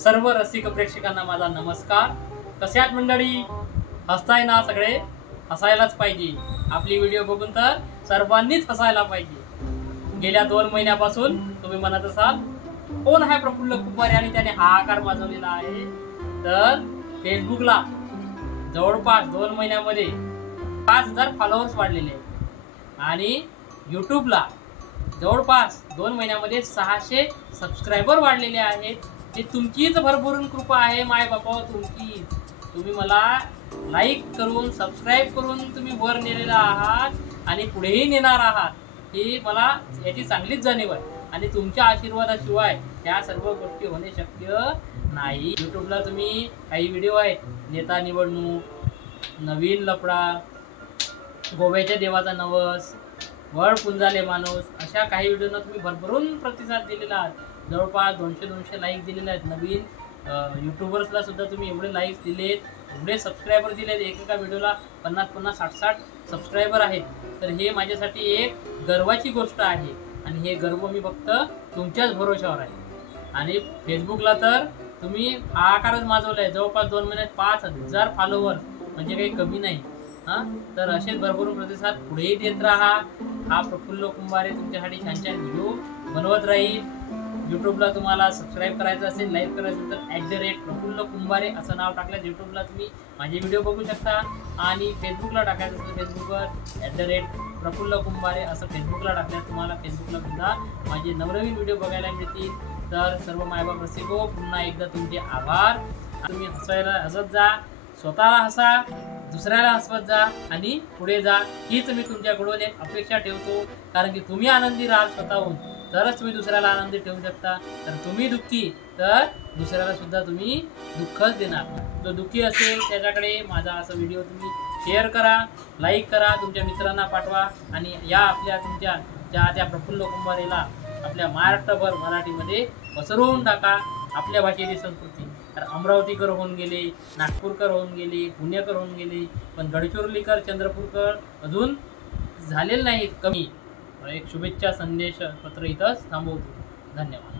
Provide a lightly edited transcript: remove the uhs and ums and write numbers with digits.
सर्व रसिक प्रेक्षकांना माझा नमस्कार। कसे आहात मंडळी? हसताय ना सगळे? हसायलाच पाहिजे। आपली व्हिडिओ बघून तर सर्वांनीच हसायला पाहिजे। गेल्या 2 महिन्यापासून तुम्ही म्हणत असाल कोण आहे प्रफुल्ल कुंभारे आणि त्याने हाहाकार माजवलेला आहे। तर फेसबुकला जवळपास 2 महिन्यामध्ये 5000 फॉलोअर्स वाढलेले आहेत आणि यूट्यूबला जवळपास 2 महिन्यामध्ये 600 सबस्क्रायबर वाढलेले आहेत। हे तुमचीच भरभरून कृपा आहे माय बापा, तुमची। तुम्ही मला लाईक करून सबस्क्राइब करून तुम्ही वर नेलेला आहात आणि पुढेही नेणार आहात, हे मला याची चांगलीच जाणीव आहे। आणि तुमच्या आशीर्वादाशिवाय या सर्व गोष्टी होणे शक्य नाही। यूट्यूबला तुम्ही काही व्हिडिओ आहेत, नेता निवडणूक, नवीन लफडा, गोव्याच्या देवाचा नवस, वड पुंजाले माणूस, अशा काही व्हिडिओना तुम्ही भरभरून प्रतिसाद दिलेला आहात। जवळपास 200 लाईक दिलेले आहेत। नवीन यूट्यूबर्सला सुद्धा तुम्ही एवढे लाईक्स दिलेत, एवढे सबस्क्रायबर दिलेत। एकेका व्हिडिओला 50-50, 60-60 सबस्क्रायबर आहेत। तर हे माझ्यासाठी एक गर्वाची गोष्ट आहे आणि हे गर्व मी फक्त तुमच्याच भरोशावर आहे। आणि फेसबुकला तर तुम्ही हाहाकारच माजवला आहे। जवळपास 2 महिन्यात 5000 फॉलोअर्स, म्हणजे काही कमी नाही। तर असेच भरभरून प्रतिसाद पुढेही देत राहा। हा प्रफुल्ल कुंभारे तुमच्यासाठी छान छान व्हिडिओ बनवत राहील। यूट्यूबला तुम्हाला सबस्क्राईब करायचं असेल, लाईक करायचं असेल तर @प्रफुल्ल कुंभारे असं नाव टाकल्यास यूट्यूबला तुम्ही माझे व्हिडिओ बघू शकता। आणि फेसबुकला टाकायचं असेल फेसबुकवर @प्रफुल्ल कुंभारे असं फेसबुकला टाकल्यास तुम्हाला फेसबुकला सुद्धा माझे नवनवीन व्हिडिओ बघायला मिळतील। तर सर्व मायबाप रसिको, पुन्हा एकदा तुमचे आभार। तुम्ही हसत जा, स्वतःला हसा, दुसऱ्याला हसवत जा आणि पुढे जा, हीच मी तुमच्याकडून एक अपेक्षा ठेवतो। कारण की तुम्ही आनंदी राहाल स्वतःहून तरच तुम्ही दुसऱ्याला आनंदी ठेवू शकता। तर तुम्ही दुःखी तर दुसऱ्याला सुद्धा तुम्ही दुःखच देणार। जो दुःखी असेल त्याच्याकडे माझा असा व्हिडिओ तुम्ही शेअर करा, लाईक करा, तुमच्या मित्रांना पाठवा आणि या आपल्या तुमच्या त्या प्रफुल्ल कुंभारेला आपल्या महाराष्ट्रभर मराठीमध्ये पसरवून टाका आपल्या भाषेची संस्कृती। तर अमरावतीकर होऊन गेले, नागपूरकर होऊन गेले, पुणेकर होऊन गेले, पण गडचिरोलीकर, चंद्रपूरकर अजून झालेले नाहीत कमी। एक शुभेच्छा संदेश पत्र इथंच थांबवतो। धन्यवाद।